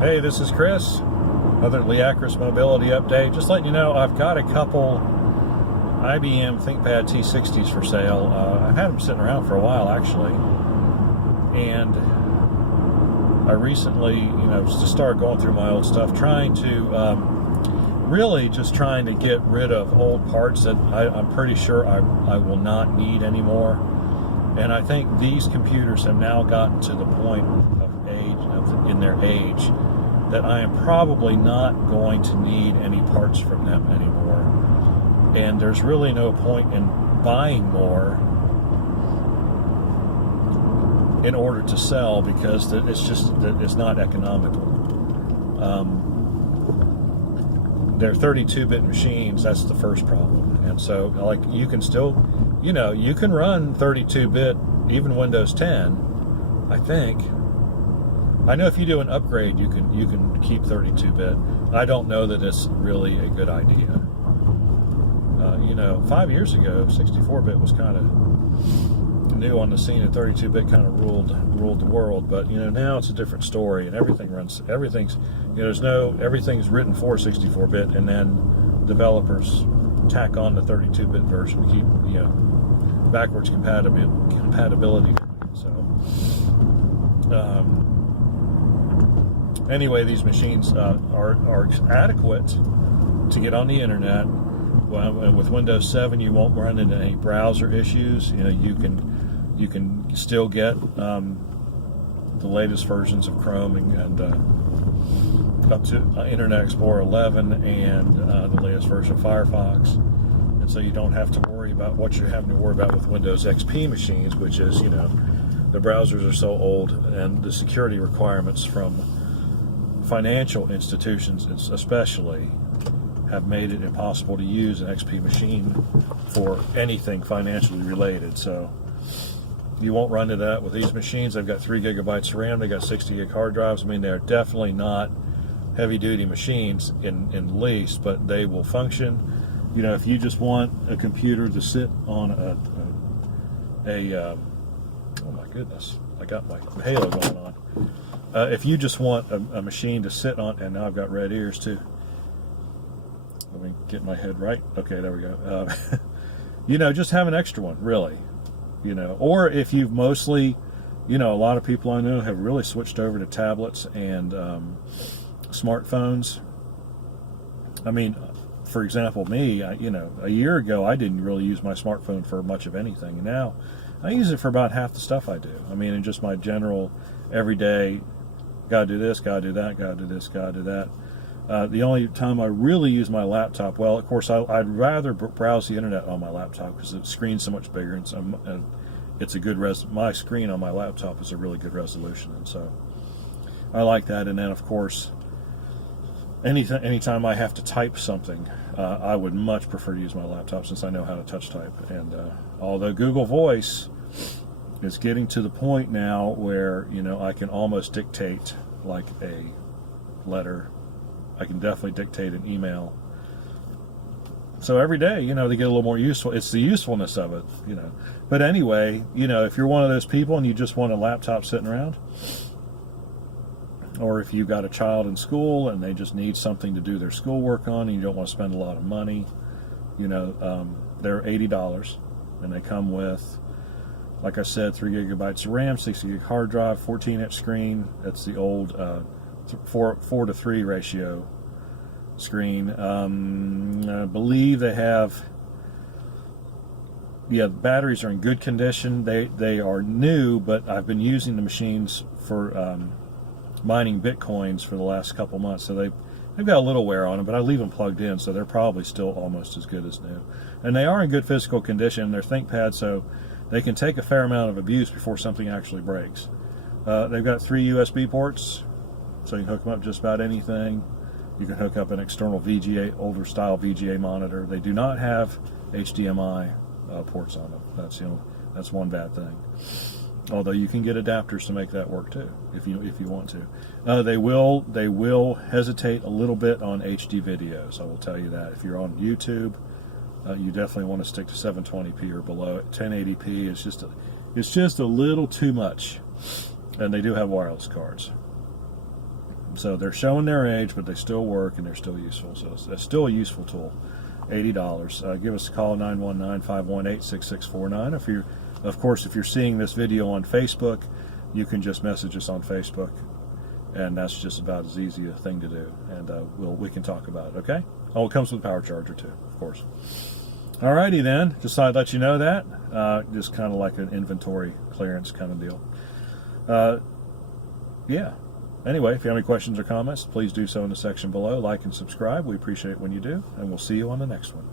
Hey, this is Chris. Another Liacris Mobility Update. Just letting you know, I've got a couple IBM ThinkPad T60's for sale. I've had them sitting around for a while, actually. And I recently, just started going through my old stuff, trying to, really just trying to get rid of old parts that I'm pretty sure I will not need anymore. And I think these computers have now gotten to the point of age, in their age, that I am probably not going to need any parts from them anymore. And there's really no point in buying more in order to sell, because it's not economical. They're 32-bit machines. That's the first problem. And so, like, you can still, you can run 32-bit, even Windows 10, I think. I know if you do an upgrade, you can keep 32-bit. I don't know that it's really a good idea. 5 years ago, 64-bit was kind of new on the scene, and 32-bit kind of ruled the world. But now it's a different story, and everything's everything's written for 64-bit, and then developers tack on the 32-bit version to keep backwards compatibility. So. Anyway, these machines are adequate to get on the internet. And with Windows 7, you won't run into any browser issues. You can still get the latest versions of Chrome and up to Internet Explorer 11 and the latest version of Firefox. And so you don't have to worry about what you're having to worry about with Windows XP machines, which is, the browsers are so old, and the security requirements from financial institutions especially have made it impossible to use an XP machine for anything financially related. So you won't run into that with these machines. They've got 3 gigabytes of RAM, they got 60 gig hard drives. I mean, they're definitely not heavy duty machines in the least, but they will function. If you just want a computer to sit on oh my goodness, I got my halo going on. If you just want a machine to sit on, and now I've got red ears too. Let me get my head right. Okay, there we go. Just have an extra one, really. Or if you've mostly, a lot of people I know have really switched over to tablets and smartphones. I mean, for example, me, a year ago, I didn't really use my smartphone for much of anything. And now I use it for about half the stuff I do. I mean, in just my general everyday, gotta do this, gotta do that, gotta do this, gotta do that. The only time I really use my laptop, well, of course, I'd rather browse the internet on my laptop because the screen's so much bigger, and it's a good my screen on my laptop is a really good resolution, and so I like that. And then, of course, anytime I have to type something, I would much prefer to use my laptop, since I know how to touch type. And although Google Voice is getting to the point now where I can almost dictate like a letter, I can definitely dictate an email. So every day, they get a little more useful. It's the usefulness of it, But anyway, if you're one of those people and you just want a laptop sitting around, or if you've got a child in school and they just need something to do their schoolwork on, and you don't want to spend a lot of money, they're $80, and they come with, like I said, 3 gigabytes of RAM, 60 gig hard drive, 14-inch screen. That's the old 4:3 ratio screen. I believe they have, the batteries are in good condition. They are new, but I've been using the machines for mining Bitcoins for the last couple months, so they've got a little wear on them, but I leave them plugged in, so they're probably still almost as good as new. And they are in good physical condition. They're ThinkPad, so they can take a fair amount of abuse before something actually breaks. They've got 3 USB ports, so you can hook them up just about anything. You can hook up an external VGA, older style VGA monitor. They do not have HDMI ports on them. That's one bad thing. Although you can get adapters to make that work too, if you want to. They will hesitate a little bit on HD videos. I will tell you that. If you're on YouTube, you definitely want to stick to 720p or below. 1080p is just a little too much. And they do have wireless cards. So they're showing their age, but they still work and they're still useful. So it's still a useful tool. $80. Give us a call, 919-518-6649. Of course, if you're seeing this video on Facebook, you can just message us on Facebook, and that's just about as easy a thing to do. And we can talk about it. Okay? Oh, it comes with a power charger too, of course. Alrighty then. Just thought I'd let you know that. Just kind of like an inventory clearance kind of deal. Yeah. Anyway, if you have any questions or comments, please do so in the section below. Like and subscribe. We appreciate it when you do, and we'll see you on the next one.